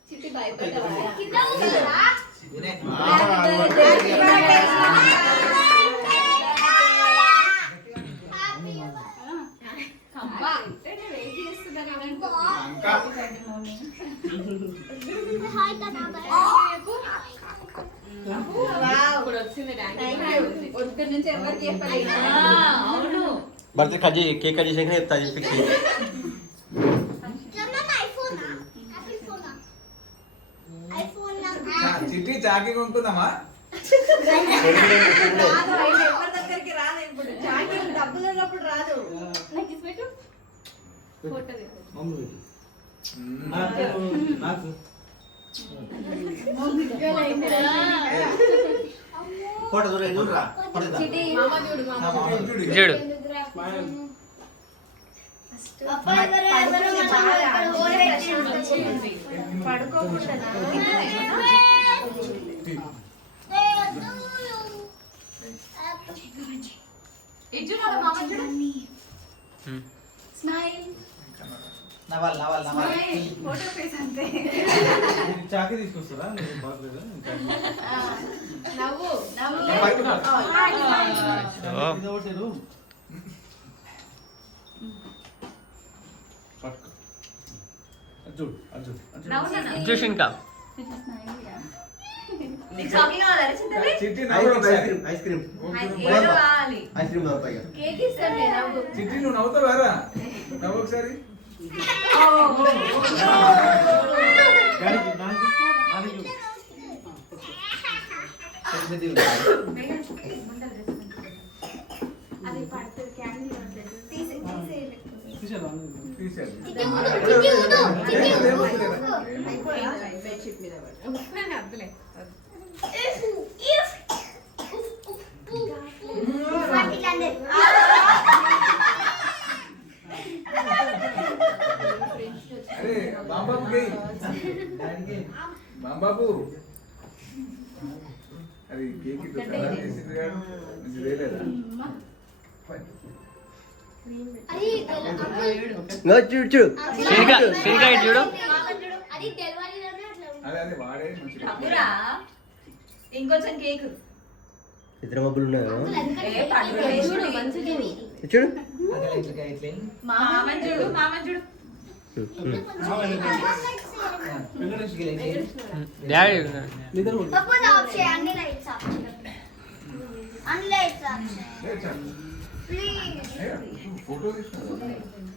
చిట్టి భయపడ్డావా? Birthday cut చేయి, కేక్ కట్ చేసాక చెప్తా చెప్పి. చిట్టి చాకి కొనుక్కుందామా? దగ్గరికి రాదు ఇప్పుడు. చాకి డబ్బులు ఉన్నప్పుడు రాదు. ఫోటో చూడరా చూడు చాకి తీసుకొస్తారా? నవ్వు చూసి ఇంకా చిట్టి ఐస్ క్రీమ్ చిట్టి నువ్వు నవ్వుతావారా? నవ్వు ఒకసారి. అరే బాంబాబు బాంబాబు అరే కేక్ చూడు చూడు చూడు అదే అదే వాడే మంచిగా. ఇంకొంచెం కేక్ ఇద్దరు మబ్బులు ఉన్నాయి కదా. చూడు మంచిగా చూడు మామని చూడు మామని చూడు డాడీ ఫోటో తీసుకున్నా